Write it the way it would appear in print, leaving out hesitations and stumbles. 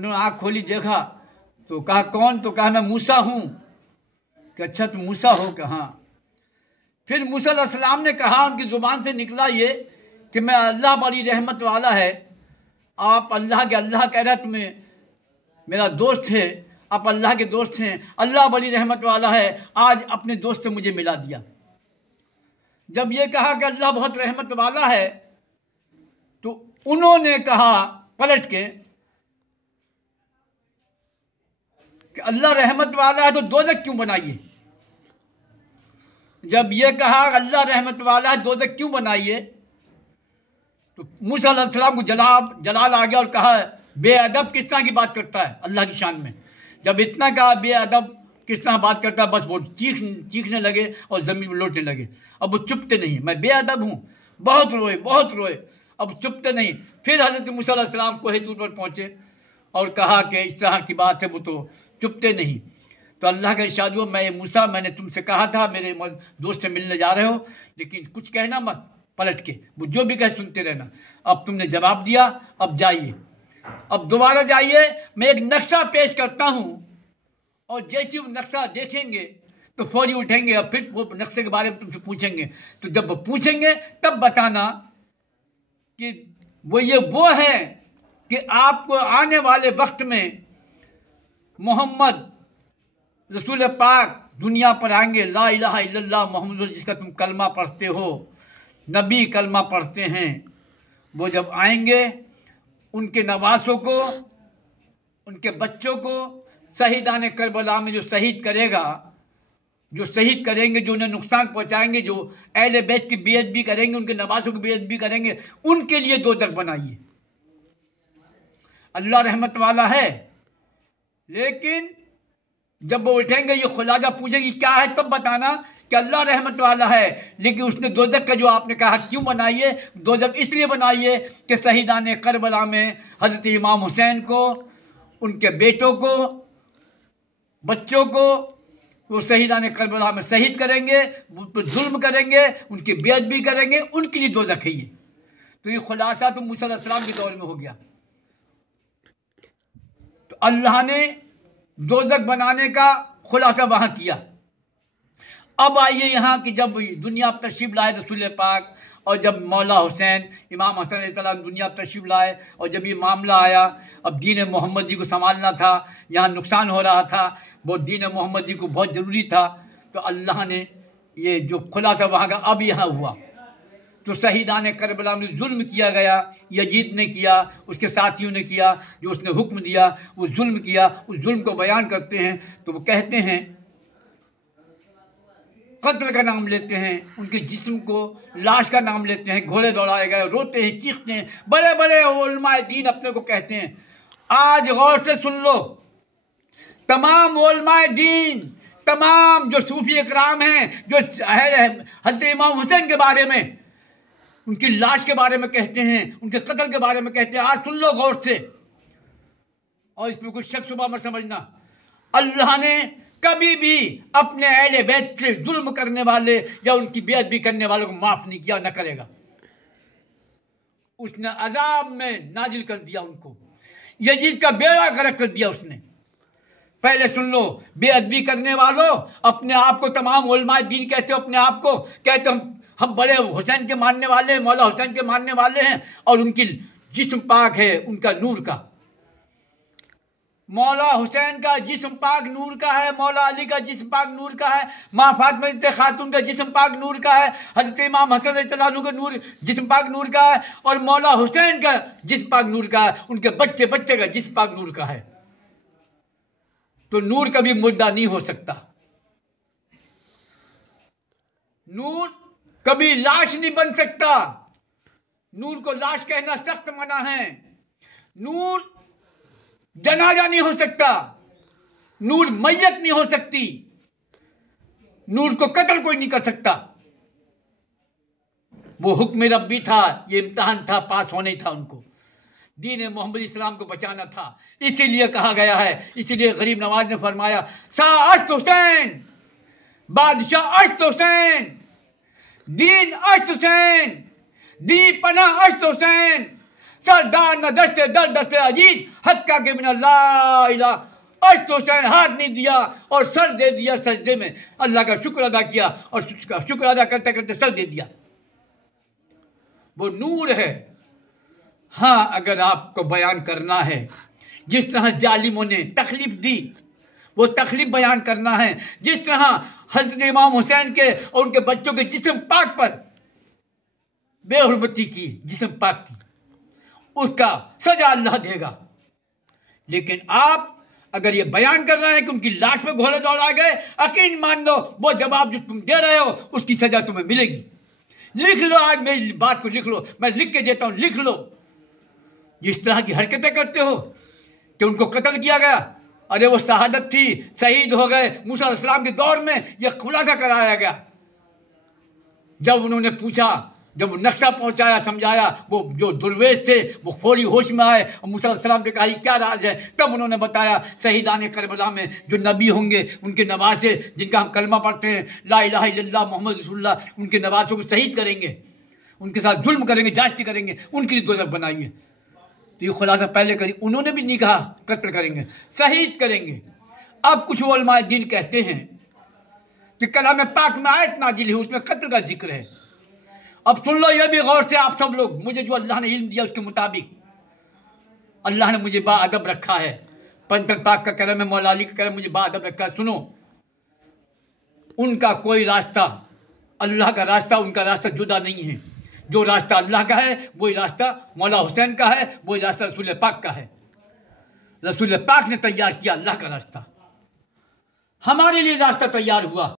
उन्होंने आँख खोली, देखा तो कहा कौन? तो कहा मैं मूसा हूँ। कि अच्छा तुम मूसा हो? कि हाँ। फिर मूसा अलैहिस्सलाम ने कहा, उनकी ज़ुबान से निकला ये कि मैं अल्लाह बड़ी रहमत वाला है, आप अल्लाह के, अल्लाह कह रहा है तुम्हें मेरा दोस्त है, आप अल्लाह के दोस्त हैं, अल्लाह बड़ी रहमत वाला है, आज अपने दोस्त से मुझे मिला दिया। जब ये कहा कि अल्लाह बहुत रहमत वाला है, तो उन्होंने कहा पलट के कि अल्लाह रहमत वाला है तो दोज़ख क्यों बनाइए? जब ये कहा अल्लाह रहमत वाला है दोज़ख क्यों बनाइए, तो मूसा अलैहिस्सलाम को जलाल आ गया और कहा बेअदब किस तरह की बात करता है अल्लाह की शान में। जब इतना कहा बेअदब किस तरह बात करता है, बस वो चीखने लगे और ज़मीन में लौटने लगे। अब वो चुपते नहीं, मैं बेअदब हूँ, बहुत रोए, अब चुपते नहीं। फिर हज़रत मूसा अलैहिस्सलाम कोहे तूर पर पहुँचे और कहा कि इस तरह की बात है, वो तो चुपते नहीं। तो अल्लाह का इरशाद हुआ, मैं मूसा मैंने तुमसे कहा था मेरे दोस्त से मिलने जा रहे हो, लेकिन कुछ कहना मत, पलट के वो जो भी कहे सुनते रहना। अब तुमने जवाब दिया, अब जाइए, अब दोबारा जाइए, मैं एक नक्शा पेश करता हूँ और जैसे वो नक्शा देखेंगे तो फौरी उठेंगे और फिर वो नक्शे के बारे में तुमसे पूछेंगे। तो जब वो पूछेंगे तब बताना कि वो है कि आपको आने वाले वक्त में मोहम्मद रसूल पाक दुनिया पर आएंगे, ला इलाहा इल्लल्लाह मोहम्मद, जिसका तुम कलमा पढ़ते हो, नबी कलमा पढ़ते हैं, वो जब आएंगे उनके नवासों को, उनके बच्चों को शहीदान करबला में जो शहीद करेंगे, जो उन्हें नुकसान पहुंचाएंगे, जो अहले बैत की बेइज्जती करेंगे, उनके नवासों की बेइज्जती करेंगे, उनके लिए दोज़ख बनाइए। अल्लाह रहमत वाला है, लेकिन जब वो उठेंगे ये खुलासा पूछेगी क्या है, तब बताना कि अल्लाह रहमत वाला है, लेकिन उसने दोज़ख का जो आपने कहा क्यों बनाइए, दोज़ख इसलिए बनाइए कि शहीदान करबला में हज़रत इमाम हुसैन को, उनके बेटों को, बच्चों को वो शहीदान करबला में शहीद करेंगे, जुल्म करेंगे, उनकी बेइज्जती करेंगे, उनके लिए दोज़ख है ये। तो ये खुलासा तो मूसा अलैहिस्सलाम के दौर में हो गया। तो अल्लाह ने दोज़ख बनाने का खुलासा वहां किया। अब आइए यहाँ कि जब दुनिया पर तशरीफ लाए रसूल पाक, और जब मौला हुसैन इमाम हसन अलैहिस्सलाम दुनिया पर तशरीफ लाए, और जब ये मामला आया, अब दीन मोहम्मदी को संभालना था, यहाँ नुकसान हो रहा था, वो दीन मोहम्मदी को बहुत ज़रूरी था, तो अल्लाह ने ये जो खुलासा वहाँ का अब यहाँ हुआ। तो शहीदान करबला में जुल्म किया गया, यजीद ने किया, उसके साथियों ने किया, जो उसने हुक्म दिया वो जुल्म किया, उस जुल्म को बयान करते हैं। तो वो कहते हैं, कत्ल का नाम लेते हैं, उनके जिस्म को लाश का नाम लेते हैं, घोड़े दौड़ाए गए, रोते हैं, चीखते हैं, बड़े बड़े उलमाए दीन अपने को कहते हैं। आज गौर से सुन लो, तमाम उलमाए दीन, तमाम जो सूफी इकराम हैं, जो हज़रत इमाम हुसैन के बारे में, उनकी लाश के बारे में कहते हैं, उनके कत्ल के बारे में कहते हैं, आज सुन लो गौर से, और इसमें कुछ शक शुबा मत समझना। अल्लाह ने कभी भी अपने अहले बैत से जुल्म करने वाले या उनकी बेइज्जती करने वालों को माफ नहीं किया, न करेगा। उसने अजाब में नाजिल कर दिया उनको, यजीद का बेड़ा गर्क कर दिया उसने। पहले सुन लो, बेअदबी करने वालों, अपने आप को तमाम उलमाए दीन कहते हो, अपने आप को कहते हम बड़े हुसैन के मानने वाले हैं, मौला हुसैन के मानने वाले हैं, और उनकी जिस्म पाक है उनका नूर का, मौला हुसैन का जिस्म पाक नूर का है, मौला अली का जिस्म पाक नूर का है, माँ फातिमा खातून का जिस्म पाक नूर का है, हज़रत इमाम हसन अलैहिस्सलाम का नूर जिस्म पाक नूर का है, और मौला हुसैन का जिस्म पाक नूर का है, उनके बच्चे बच्चे का जिस्म पाक नूर का है। तो नूर कभी मुर्दा नहीं हो सकता, नूर कभी लाश नहीं बन सकता, नूर को लाश कहना सख्त मना है, नूर जनाजा नहीं हो सकता, नूर मैयत नहीं हो सकती, नूर को कत्ल कोई नहीं कर सकता। वो हुक्म रब्बी था, ये इम्तिहान था, पास होने था उनको, दीन मोहम्मद इस्लाम को बचाना था। इसीलिए कहा गया है, इसीलिए गरीब नवाज ने फरमाया, शाह अश्त हुसैन, बादशाह अश्त हुसैन, दीन अश्त हुसैन, दी पना अश्त हुसैन, सरदार न दस्ते दर दस्ते अजीत हक्का के बिना ला इला। अश्त हुसैन हाथ नहीं दिया और सर दे दिया सजदे में, अल्लाह का शुक्र अदा किया और शुक्र अदा करते करते सर दे दिया। वो नूर है। हाँ, अगर आपको बयान करना है जिस तरह जालिमों ने तकलीफ दी, वो तकलीफ बयान करना है। जिस तरह हजरत इमाम हुसैन के और उनके बच्चों के जिस्म पाक पर बेहुरमती की, जिस्म पाक की, उसका सजा अल्लाह देगा। लेकिन आप अगर ये बयान कर रहे हैं कि उनकी लाश पे घोड़े दौड़ा गए, यकीन मान लो वो जवाब जो तुम दे रहे हो उसकी सजा तुम्हें मिलेगी। लिख लो, आज मेरी बात को लिख लो, मैं लिख के देता हूं, लिख लो। जिस तरह की हरकतें करते हो कि उनको कत्ल किया गया, अरे वो शहादत थी, शहीद हो गए। मूसा अलैहिस्सलाम के दौर में यह खुलासा कराया गया। जब उन्होंने पूछा, जब नक्शा पहुंचाया, समझाया, वो जो दुर्वेश थे वो फौरी होश में आए और मूसा अलैहिस्सलाम ने कहा क्या राज है। तब उन्होंने बताया शहीदान करबला में जो नबी होंगे, उनके नवासे जिनका हम कलमा पढ़ते हैं ला इलाहा इल्लल्लाह मोहम्मद रसूलुल्लाह, उनके नवासों को शहीद करेंगे, उनके साथ जुल्म करेंगे, जास्ती करेंगे, उनके लिए दोज़ख बनाइए। तो ये खुलासा पहले करी। उन्होंने भी नहीं कहा कत्ल करेंगे, शहीद करेंगे। अब कुछ उलमाए दीन कहते हैं कि कलाम पाक में आयत नाजिल हुई, उसमें कत्ल का जिक्र है। अब सुन लो ये भी गौर से आप सब लोग, मुझे जो अल्लाह ने इल्म दिया उसके मुताबिक अल्लाह ने मुझे बाअदब रखा है। पंथन पाक का करम है, मौला अली का करम, मुझे बाअदब रखा है। सुनो, उनका कोई रास्ता, अल्लाह का रास्ता, उनका रास्ता जुदा नहीं है। जो रास्ता अल्लाह का है वही रास्ता मौला हुसैन का है, वही रास्ता रसूल पाक का है। रसूल पाक ने तैयार किया अल्लाह का रास्ता, हमारे लिए रास्ता तैयार हुआ।